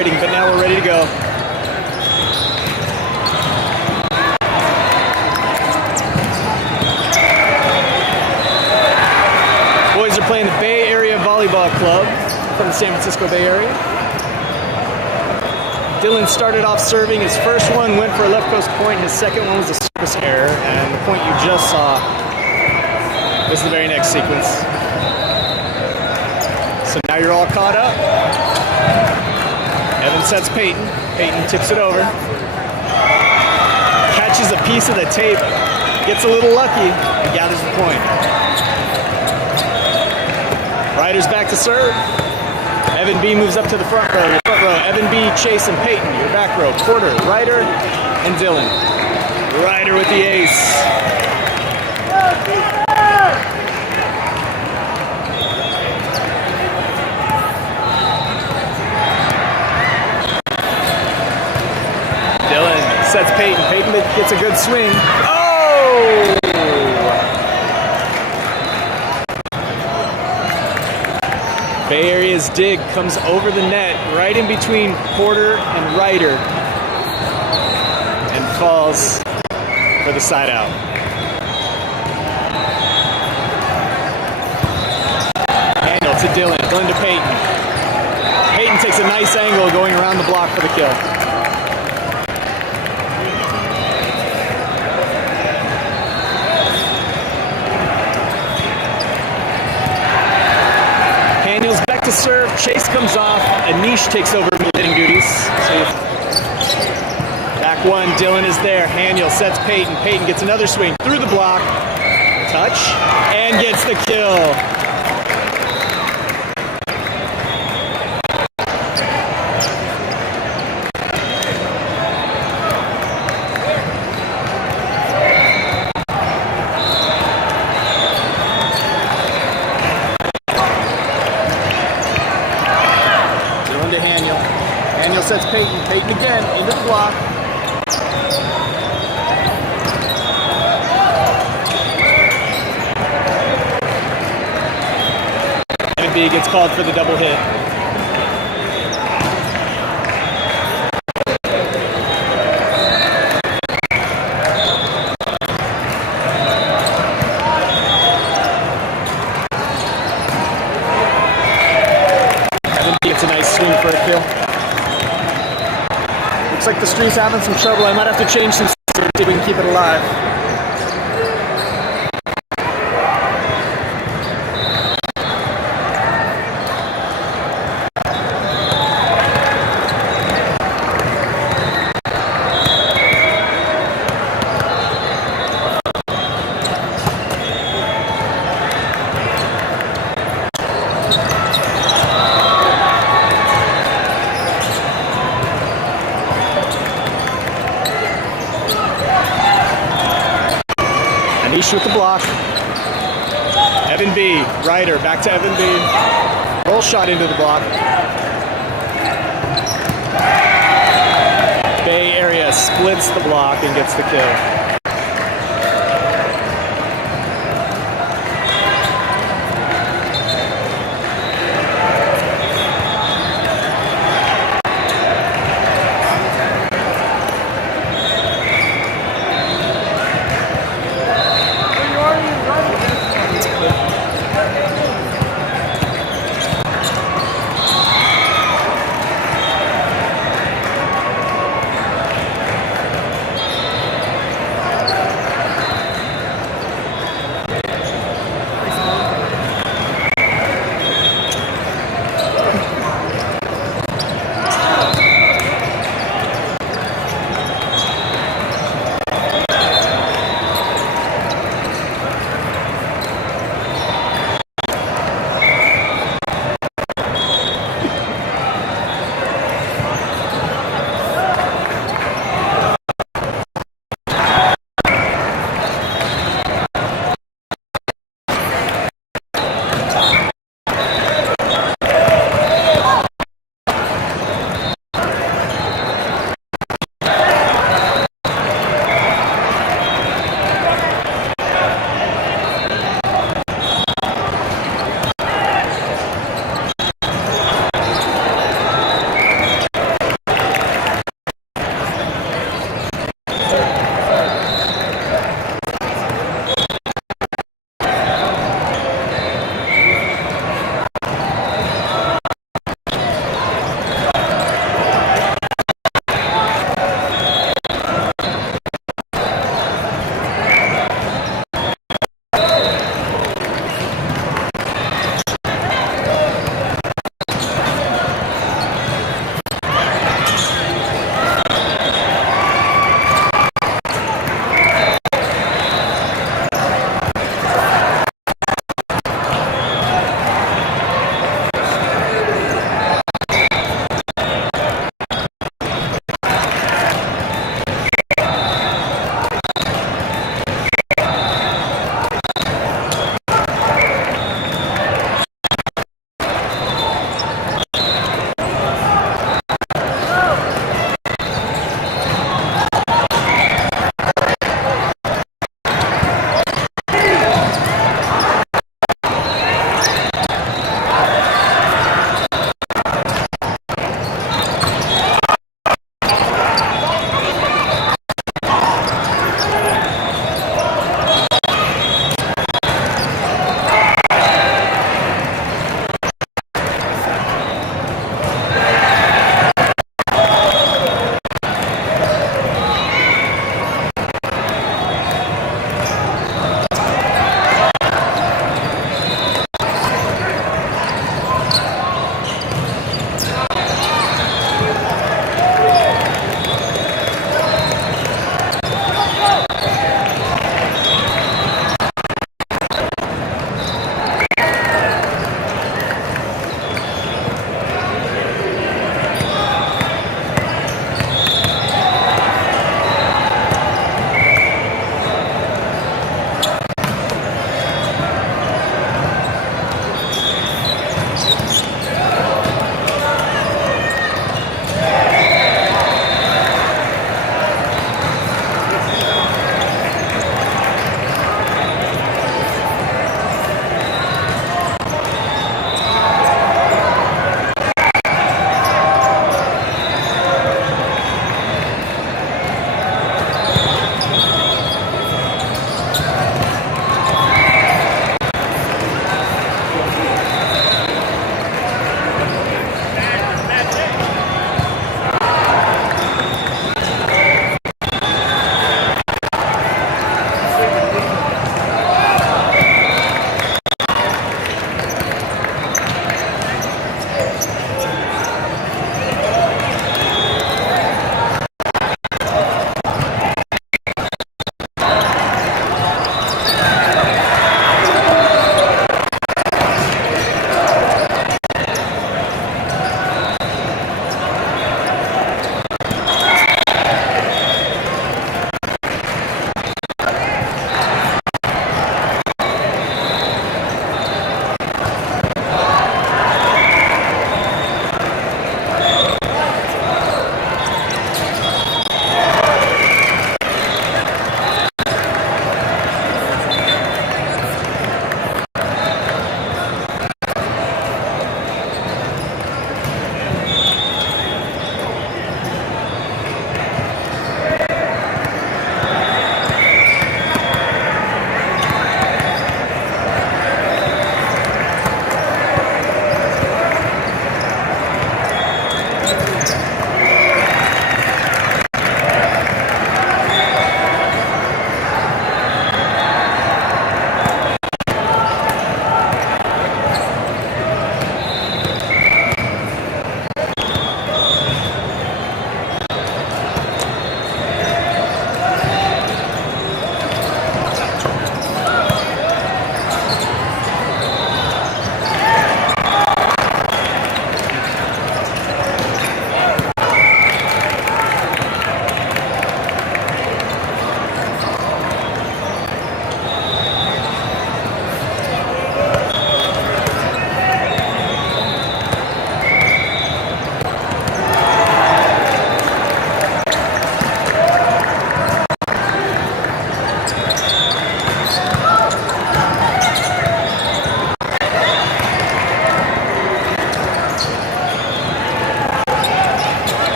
But now we're ready to go. Boys are playing the Bay Area Volleyball Club from the San Francisco Bay Area. Dylan started off serving. His first one went for a left post point. His second one was a service error. And the point you just saw was the very next sequence. So now you're all caught up. Evan sets Peyton. Peyton tips it over. Catches a piece of the tape. Gets a little lucky and gathers the point. Ryder's back to serve. Evan B moves up to the front row. Your front row, Evan B, Chase, and Peyton. Your back row, Porter, Ryder, and Dylan. Ryder with the ace. Dylan sets Peyton. Peyton gets a good swing. Oh! Bay Area's dig comes over the net, right in between Porter and Ryder, and falls for the side out. Handle to Dylan. Dylan to Peyton. Peyton takes a nice angle going around the block for the kill. Back to serve. Chase comes off. Anish takes over hitting duties. Back one. Dylan is there. Haniel sets Peyton. Peyton gets another swing through the block. Touch. And gets the kill. Daniel sets Peyton. Peyton again into the block. And B gets called for the double hit. Evan B gets a nice swing for a kill. Looks like the stream's having some trouble. I might have to change some so we can keep it alive. Anish with the block. Evan B. Ryder back to Evan B. Roll shot into the block. Bay Area splits the block and gets the kill.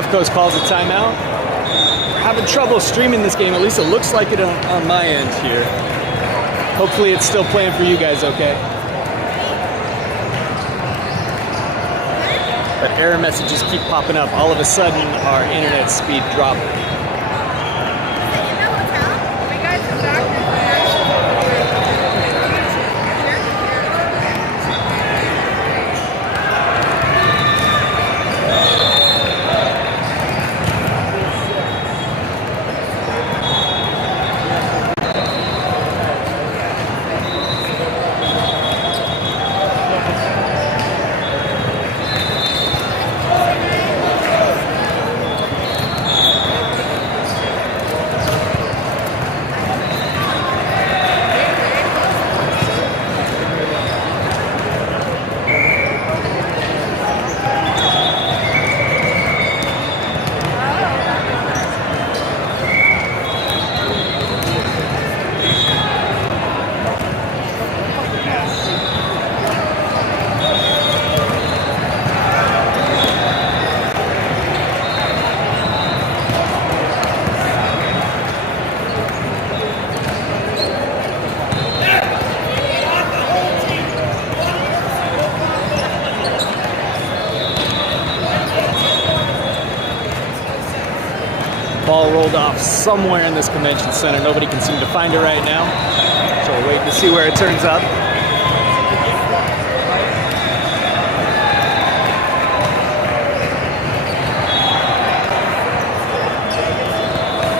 left coast calls a timeout. We're having trouble streaming this game, at least it looks like it on my end here. Hopefully it's still playing for you guys okay. But error messages keep popping up. All of a sudden, our internet speed dropped. Ball rolled off somewhere in this convention center. Nobody can seem to find it right now. So we'll wait to see where it turns up.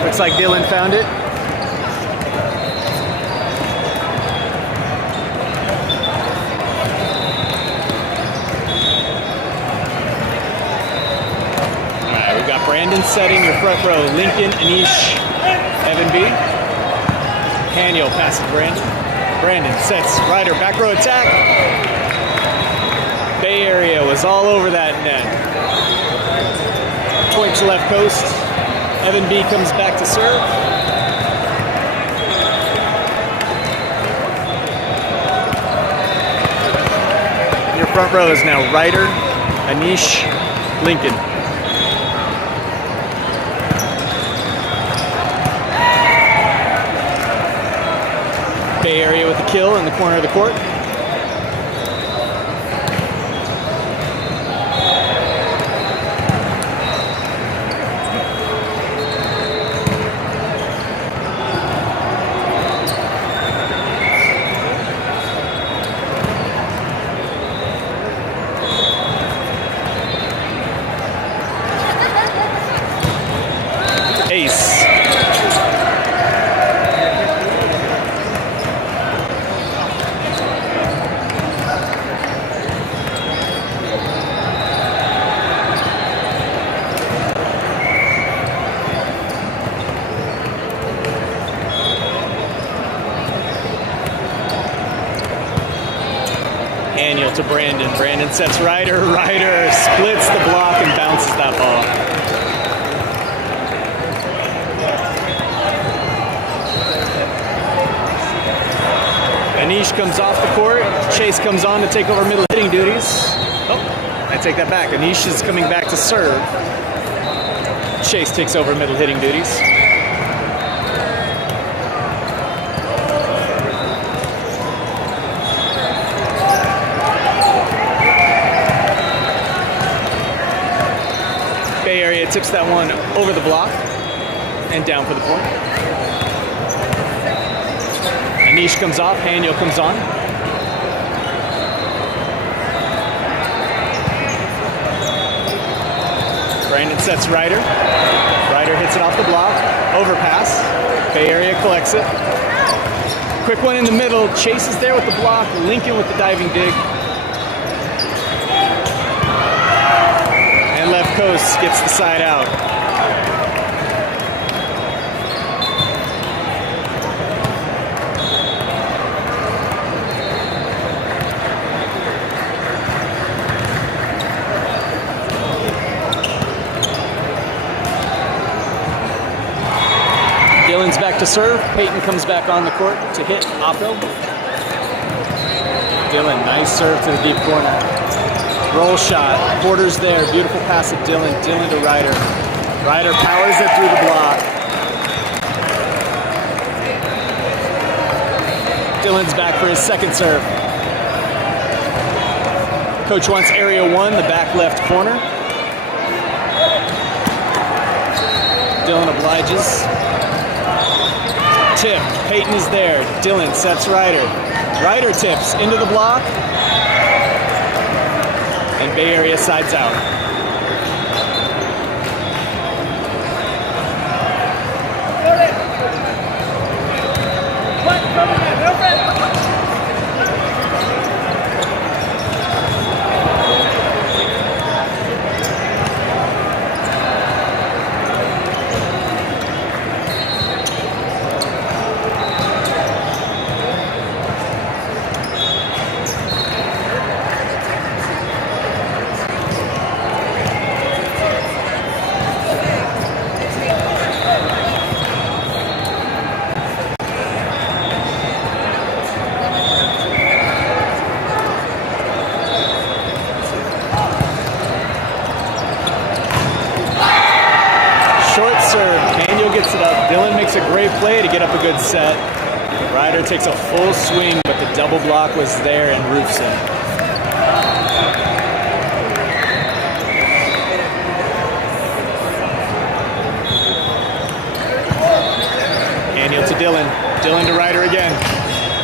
Looks like Dylan found it. Brandon setting your front row. Lincoln, Anish, Evan B. Haniel passes Brandon. Brandon sets Ryder. Back row attack. Bay Area was all over that net. Point to left coast. Evan B comes back to serve. Your front row is now Ryder, Anish, Lincoln. Bay Area with the kill in the corner of the court. Ace. Daniel to Brandon. Brandon sets Ryder. Ryder splits the block and bounces that ball. Anish comes off the court. Chase comes on to take over middle hitting duties. Oh, I take that back. Anish is coming back to serve. Chase takes over middle hitting duties. Bay Area tips that one over the block and down for the point. Anish comes off, Haniel comes on. Brandon sets Ryder. Ryder hits it off the block. Overpass. Bay Area collects it. Quick one in the middle. Chase is there with the block. Lincoln with the diving dig. And left coast gets the side out. Dylan's back to serve. Peyton comes back on the court to hit Oppo. Dylan, nice serve to the deep corner. Roll shot. Porter's there. Beautiful pass to Dylan. Dylan to Ryder. Ryder powers it through the block. Dylan's back for his second serve. Coach wants area 1, the back left corner. Dylan obliges. Tip. Peyton is there. Dylan sets Ryder. Ryder tips into the block. And Bay Area sides out. Gets it up. Dylan makes a great play to get up a good set. Ryder takes a full swing, but the double block was there and roofs him. Daniel to Dylan. Dylan to Ryder again.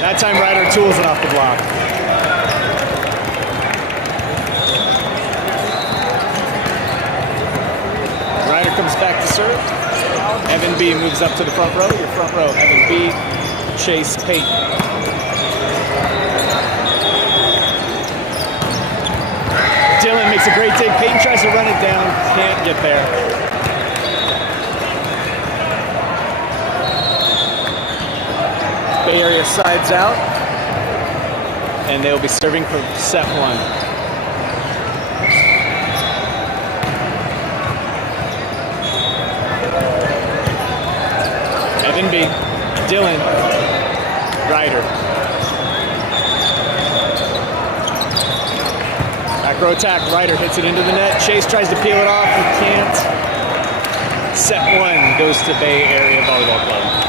That time Ryder tools it off the block. Ryder comes back to serve. Evan B moves up to the front row. Your front row, Evan B, Chase Peyton. Dylan makes a great take. Peyton tries to run it down. Can't get there. Bay Area sides out. And they'll be serving for set 1. Evan B, Dylan, Ryder. Back row attack, Ryder hits it into the net. Chase tries to peel it off, he can't. Set 1 goes to Bay Area Volleyball Club.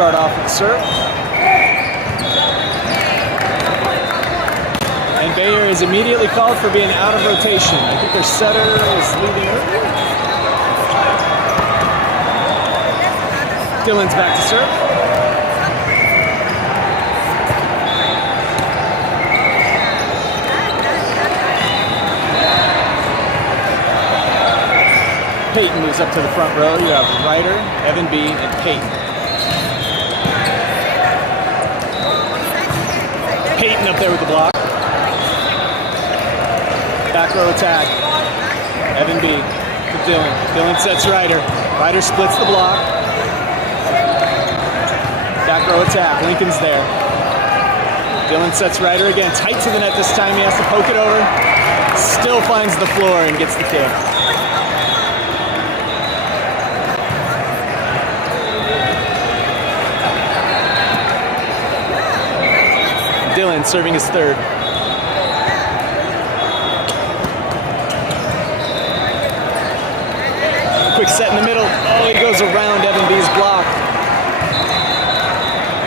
start off with the serve. And Bayer is immediately called for being out of rotation. I think their setter is leaving early. Dylan's back to serve. Peyton moves up to the front row. You have Ryder, Evan B, and Peyton. Peyton up there with the block. Back row attack. Evan B to Dylan. Dylan sets Ryder. Ryder splits the block. Back row attack. Lincoln's there. Dylan sets Ryder again. Tight to the net this time. He has to poke it over. Still finds the floor and gets the kick. Dylan serving his third. Quick set in the middle. Oh, he goes around Evan B's block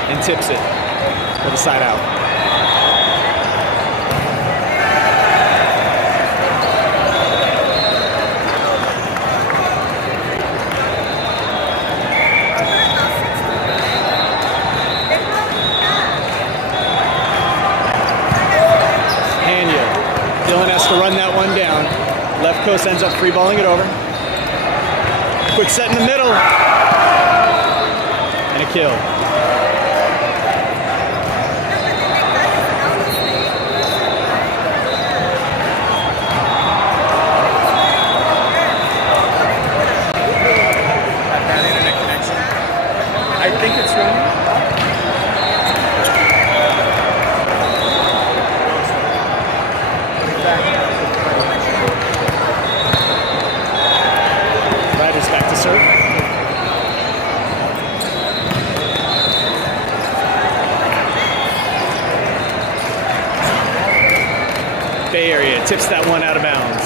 and tips it for the side out. Dylan has to run that one down. Left coast ends up free balling it over. Quick set in the middle. And a kill. Bad internet connection. I think it's running. Ryder's back to serve. Bay Area tips that one out of bounds.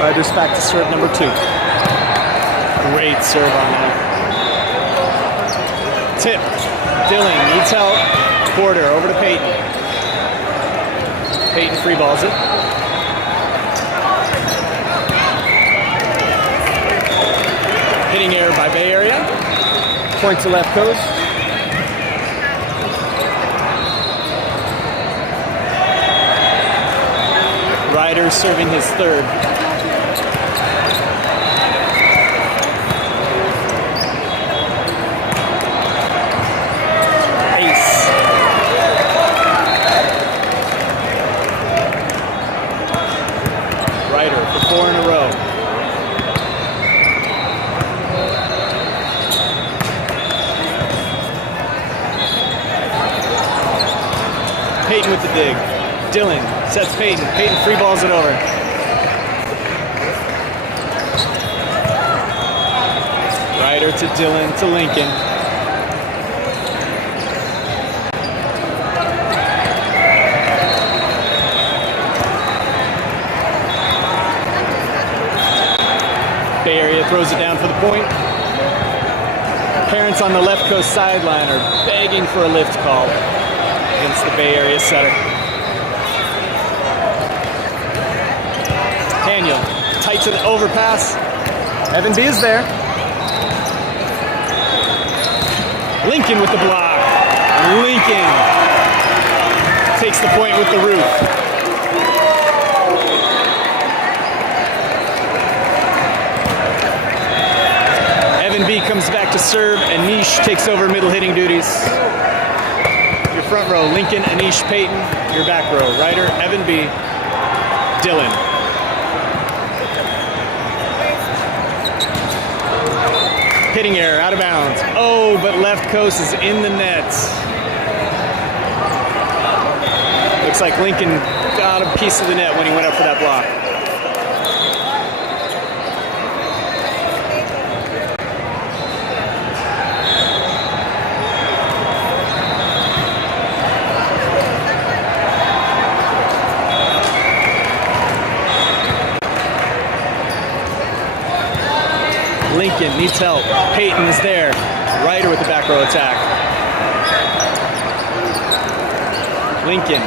Ryder's back to serve number 2. Great serve on that. Tip. Dylan needs help. Porter over to Peyton. Peyton free balls it. Hitting error by Bay Area. Point to left coast. Ryder serving his third. For 4 in a row. Peyton with the dig. Dylan sets Peyton. Peyton free balls it over. Ryder to Dylan to Lincoln. Bay Area throws it down for the point. Parents on the left coast sideline are begging for a lift call against the Bay Area setter. Daniel, tight to the overpass. Evan B is there. Lincoln with the block. Lincoln takes the point with the roof. Evan B comes back to serve. Anish takes over middle hitting duties. Your front row, Lincoln, Anish, Peyton. Your back row, Ryder, Evan B, Dylan. Hitting error, out of bounds. Oh, but left coast is in the nets. Looks like Lincoln got a piece of the net when he went up for that block. Lincoln needs help. Peyton is there. Ryder with the back row attack. Lincoln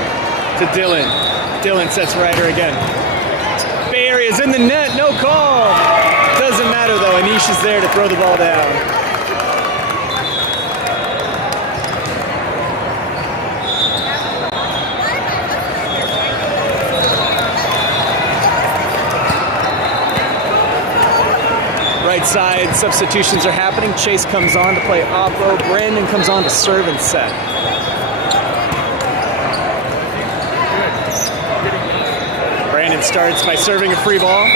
to Dillon. Dillon sets Ryder again. Bay Area's in the net, no call. Doesn't matter though, Anish is there to throw the ball down. Right side, substitutions are happening. Chase comes on to play off-row. Brandon comes on to serve and set. Brandon starts by serving a free ball.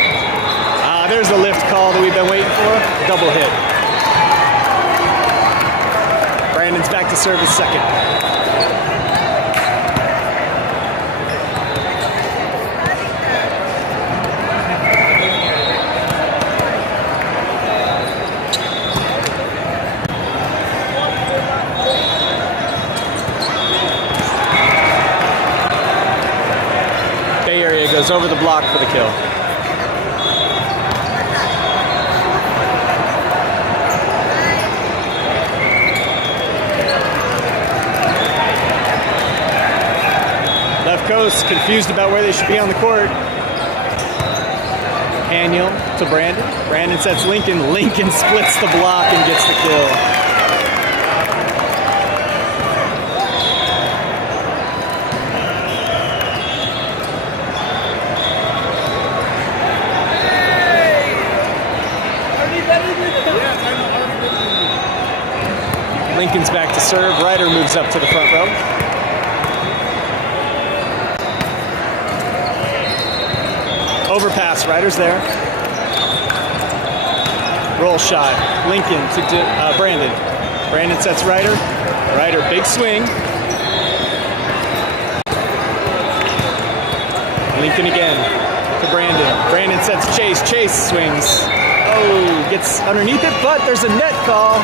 There's the lift call that we've been waiting for. Double hit. Brandon's back to serve his second. Bay Area goes over the block for the kill. Left coast confused about where they should be on the court. Daniel to Brandon. Brandon sets Lincoln. Lincoln splits the block and gets the kill. Lincoln's back to serve. Ryder moves up to the front row. Overpass. Ryder's there. Roll shot. Lincoln to Brandon. Brandon sets Ryder. Ryder, big swing. Lincoln again to Brandon. Brandon sets Chase. Chase swings. Oh, gets underneath it, but there's a net call.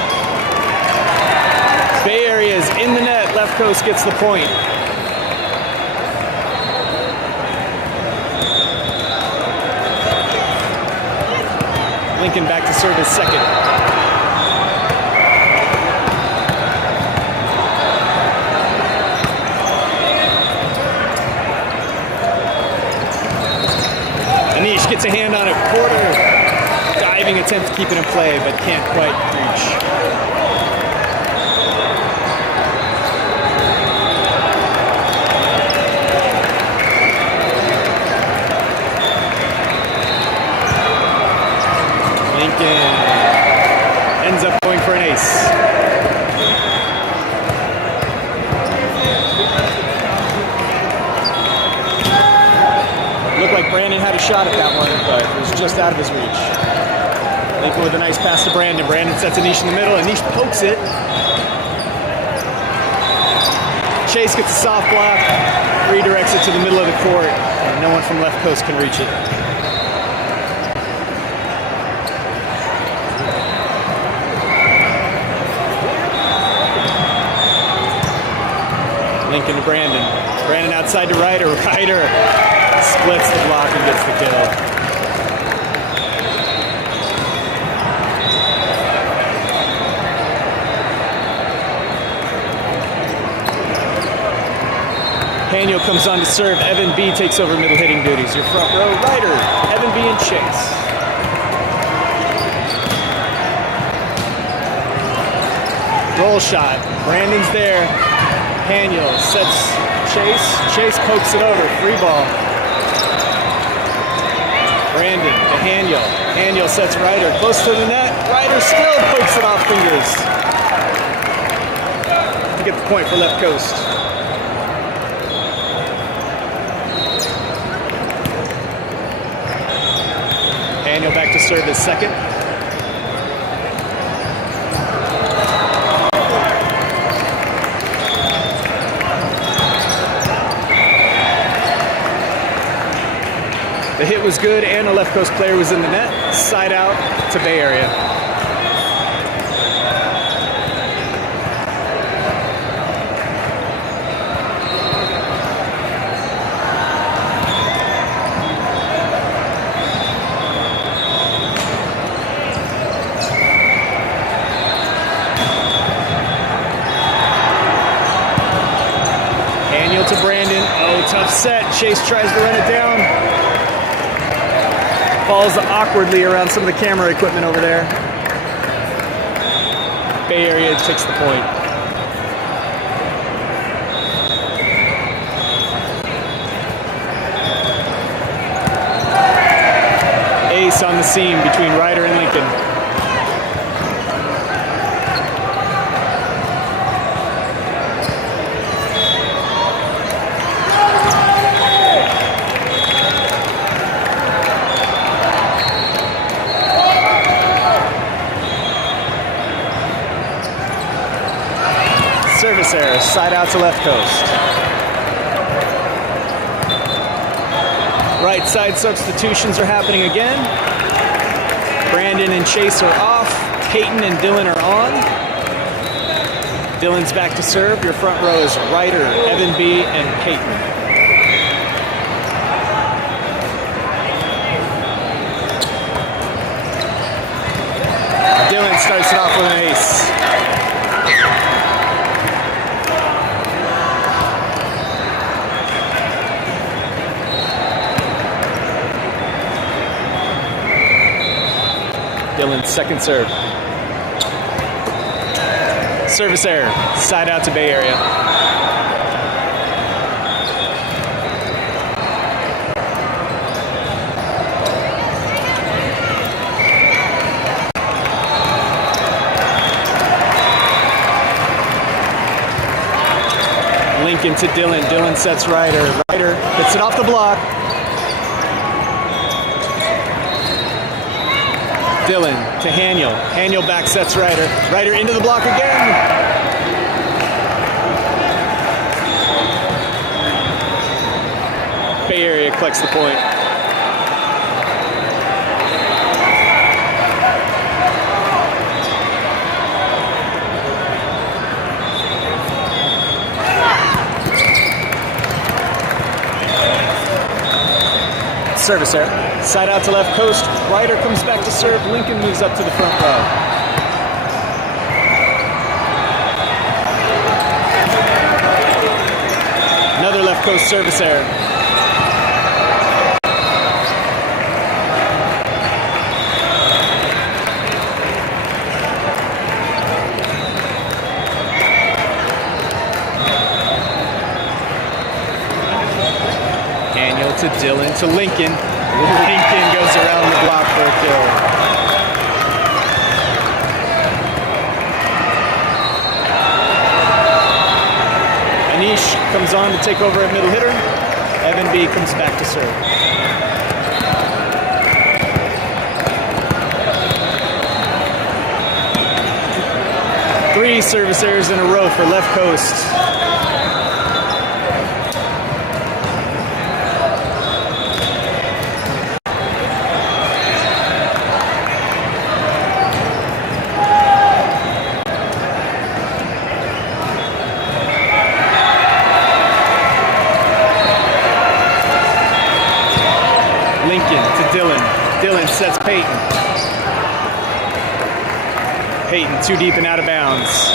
Bay Area is in the net. Left coast gets the point. Lincoln back to serve his second. Anish gets a hand on it. Porter, diving attempt to keep it in play, but can't quite reach. Ends up going for an ace. Looked like Brandon had a shot at that one, but it was just out of his reach. Lincoln with a nice pass to Brandon. Brandon sets Anish in the middle. Anish pokes it. Chase gets a soft block, redirects it to the middle of the court, and no one from left coast can reach it. Lincoln to Brandon. Brandon outside to Ryder. Ryder splits the block and gets the kill. Daniel comes on to serve. Evan B takes over middle hitting duties. Your front row, Ryder, Evan B and Chase. Roll shot. Brandon's there. Daniel sets Chase. Chase pokes it over. Free ball. Brandon to Daniel. Daniel sets Ryder close to the net. Ryder still pokes it off fingers to get the point for left coast. Daniel back to serve his second. The hit was good, and a left coast player was in the net. Side out to Bay Area. to Brandon. Oh, tough set. Chase tries to run it down. Falls awkwardly around some of the camera equipment over there. Bay Area takes the point. Ace on the seam between Ryder and Lincoln. Service error, side out to left coast. Right side substitutions are happening again. Brandon and Chase are off. Peyton and Dylan are on. Dylan's back to serve. Your front row is Ryder, Evan B, and Peyton. Dylan starts it off with an ace. Dylan's second serve. Service error. Side out to Bay Area. Lincoln to Dylan. Dylan sets Ryder. Ryder hits it off the block. Dylan to Haniel. Haniel back sets Ryder. Ryder into the block again. Bay Area collects the point. Service error. Side out to left coast. Ryder comes back to serve. Lincoln moves up to the front row. Another left coast service error. Daniel to Dylan to Lincoln. Lincoln goes around the block for a kill. Anish comes on to take over at middle hitter. Evan B comes back to serve. Three service errors in a row for left coast. Dylan sets Peyton. Peyton too deep and out of bounds.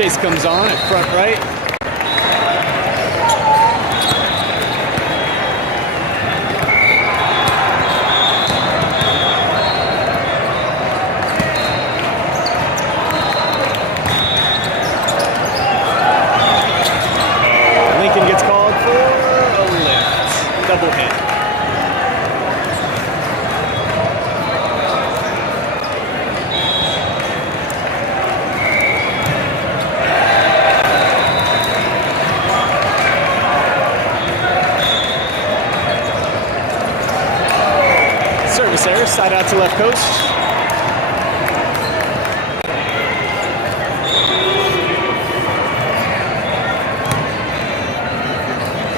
Chase comes on at front right. Service error, side out to left coast.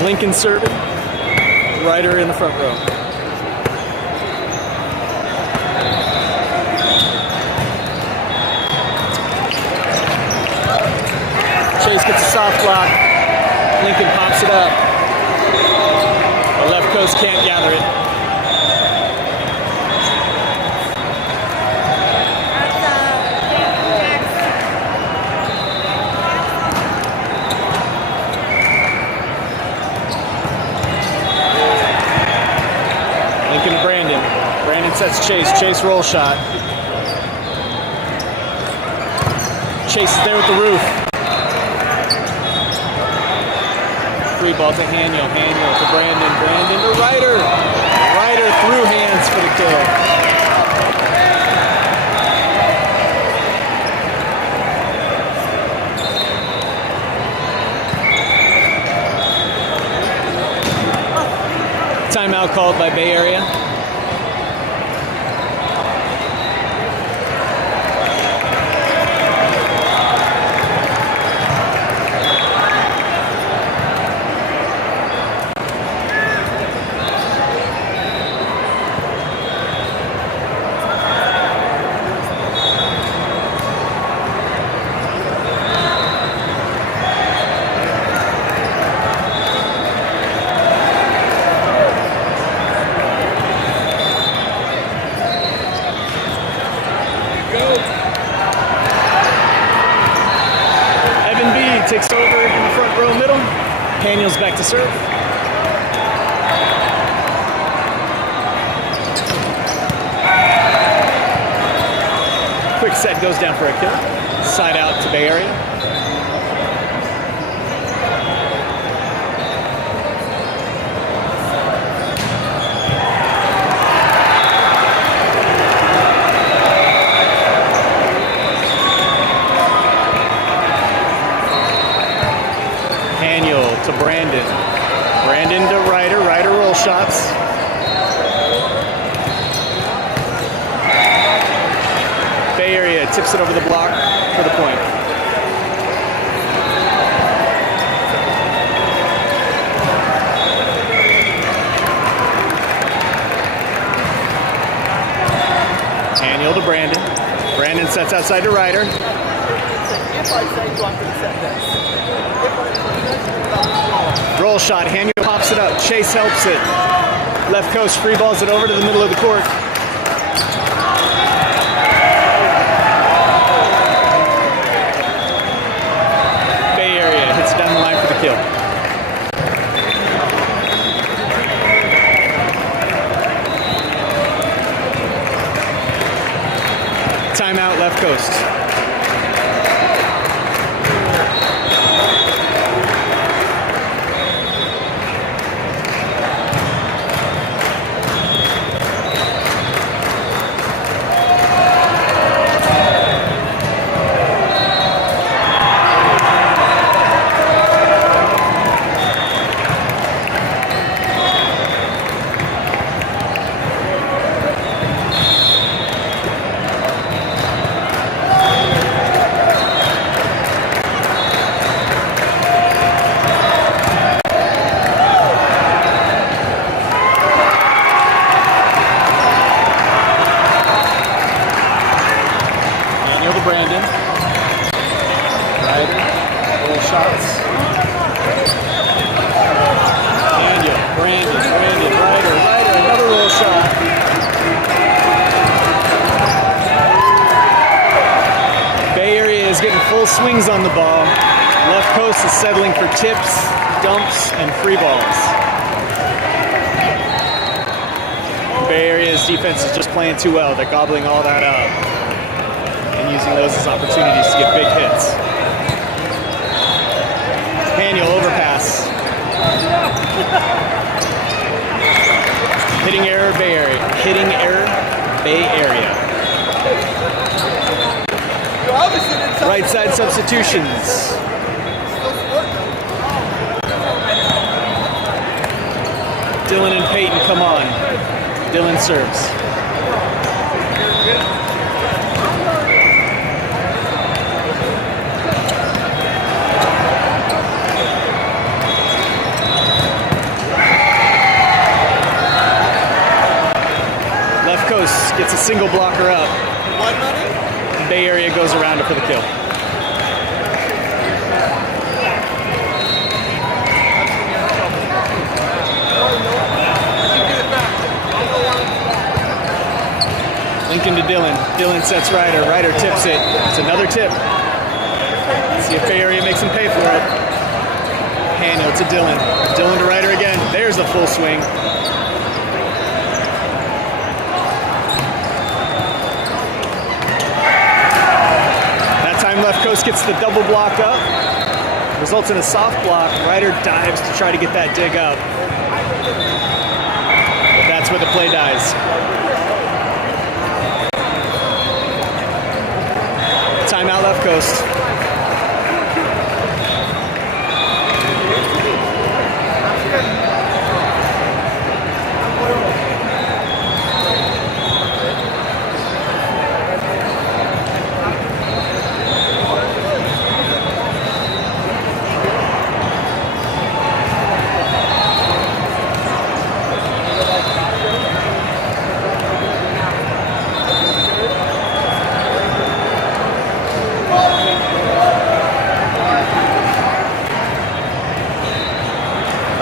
Lincoln serving. Ryder in the front row. Chase gets a soft block. Lincoln pops it up. The left coast can't gather it. Lincoln to Brandon. Brandon sets Chase. Chase roll shot. Chase is there with the roof. Free ball to Haniel. Haniel to Brandon. Brandon to Ryder. Ryder through hands for the kill. Timeout called by Bay Area. Takes over in the front row middle. Daniel's back to serve. Quick set goes down for a kill. Side out to Bay Area. To Brandon. Brandon to Ryder. Ryder roll shots. Bay Area tips it over the block for the point. Daniel to Brandon. Brandon sets outside to Ryder. Roll shot, Haniel pops it up, Chase helps it. Left coast free balls it over to the middle of the court. Bay Area hits it down the line for the kill. Timeout left coast. Brandon. Ryder. Roll shots. Daniel. Brandon. Brandon. Ryder. Ryder. Another roll shot. Bay Area is getting full swings on the ball. Left coast is settling for tips, dumps, and free balls. Bay Area's defense is just playing too well. They're gobbling all that up and using those as opportunities to get big hits. Haniel overpass. Hitting error, Bay Area. Hitting error, Bay Area. Right side substitutions. Dylan and Peyton come on. Dylan serves. Left coast gets a single blocker up. Bay Area goes around it for the kill. Lincoln to Dylan. Dylan sets Ryder. Ryder tips it. It's another tip. See if Bay Area makes him pay for it. Handle to Dylan. Dylan to Ryder again. There's the full swing. That time left coast gets the double block up. Results in a soft block. Ryder dives to try to get that dig up. But that's where the play dies. Timeout left coast.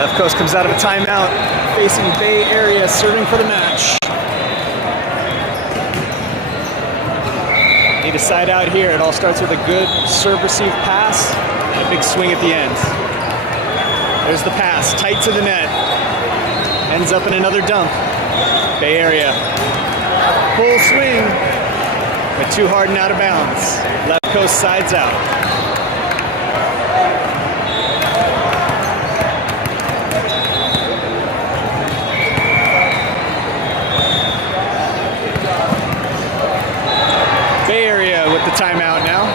Left coast comes out of a timeout, facing Bay Area, serving for the match. Need a side out here. It all starts with a good serve-receive pass and a big swing at the end. There's the pass, tight to the net. Ends up in another dump. Bay Area. Full swing, but too hard and out of bounds. Left coast sides out. Bay Area with the timeout now.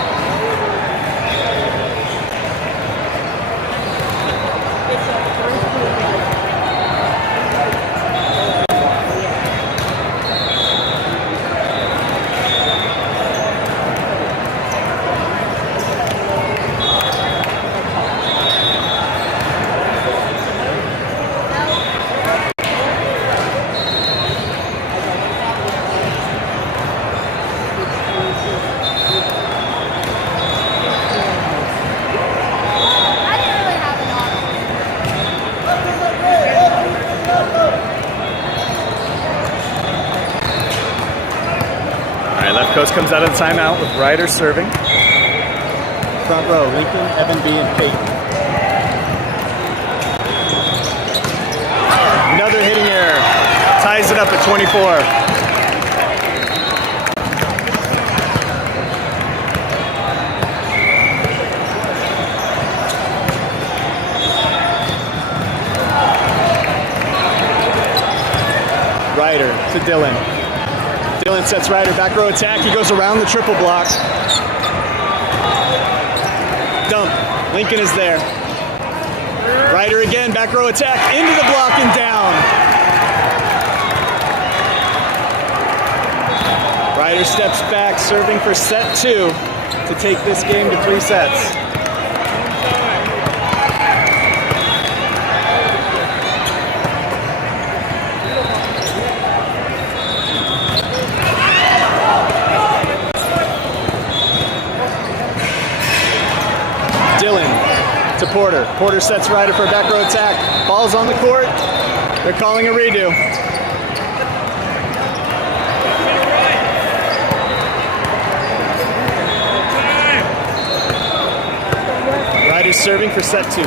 Left coast comes out of the timeout with Ryder serving. Front row, Lincoln, Evan B, and Peyton. Another hitting error. Ties it up at 24. Ryder to Dylan. Dylan sets Ryder, back row attack. He goes around the triple block. Dump. Lincoln is there. Ryder again, back row attack, into the block and down. Ryder steps back, serving for set 2 to take this game to 3 sets. Dylan to Porter. Porter sets Ryder for a back row attack. Ball's on the court. They're calling a redo. Ryder's serving for set 2.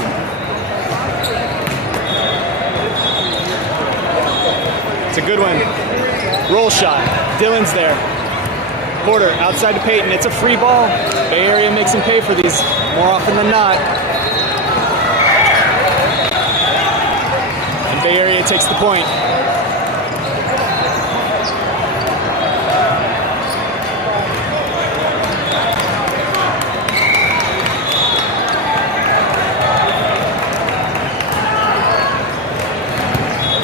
It's a good one. Roll shot. Dylan's there. Porter outside to Peyton. It's a free ball. Bay Area makes him pay for these more often than not. And Bay Area takes the point.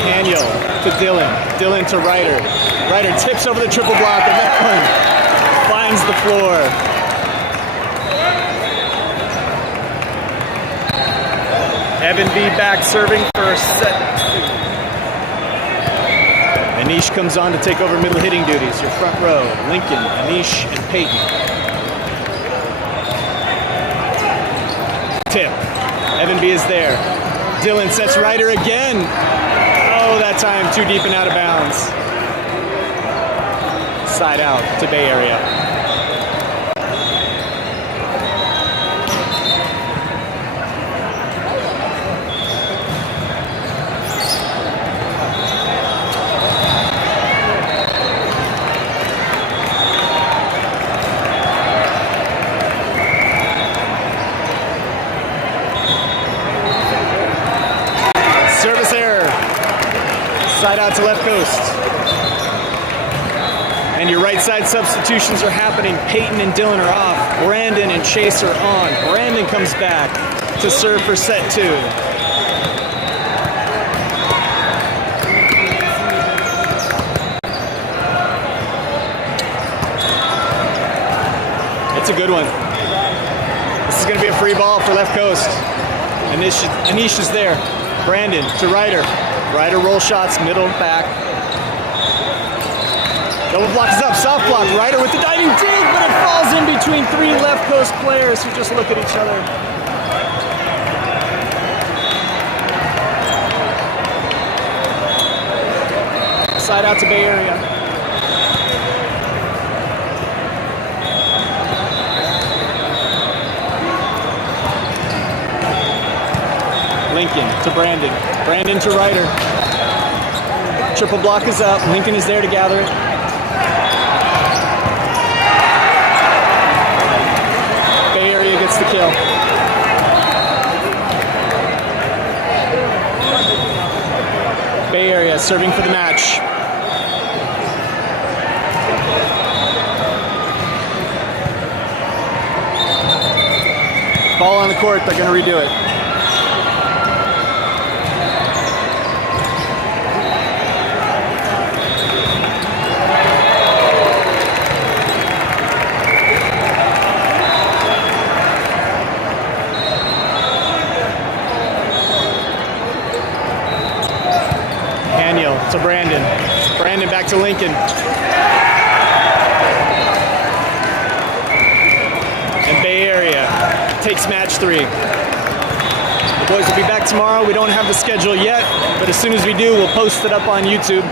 Daniel to Dylan. Dillon to Ryder. Ryder tips over the triple block, and that one finds the floor. Evan B back serving for set 2. Anish comes on to take over middle hitting duties. Your front row, Lincoln, Anish, and Peyton. Tip. Evan B is there. Dillon sets Ryder again. Oh, that time too deep and out of bounds. Side out to Bay Area. Service error. Side out to left coast. And your right side substitutions are happening. Peyton and Dillon are off. Brandon and Chase are on. Brandon comes back to serve for set 2. It's a good one. This is going to be a free ball for left coast. Anish is there. Brandon to Ryder. Ryder roll shots, middle, back. Double block is up, soft block. Ryder with the diving dig, but it falls in between 3 left coast players who just look at each other. Side out to Bay Area. Lincoln to Brandon. Brandon to Ryder. Triple block is up. Lincoln is there to gather it. Bay Area gets the kill. Bay Area serving for the match. Ball on the court, they're going to redo it. To Brandon. Brandon back to Lincoln. And Bay Area takes match 3. The boys will be back tomorrow. We don't have the schedule yet, but as soon as we do, we'll post it up on YouTube.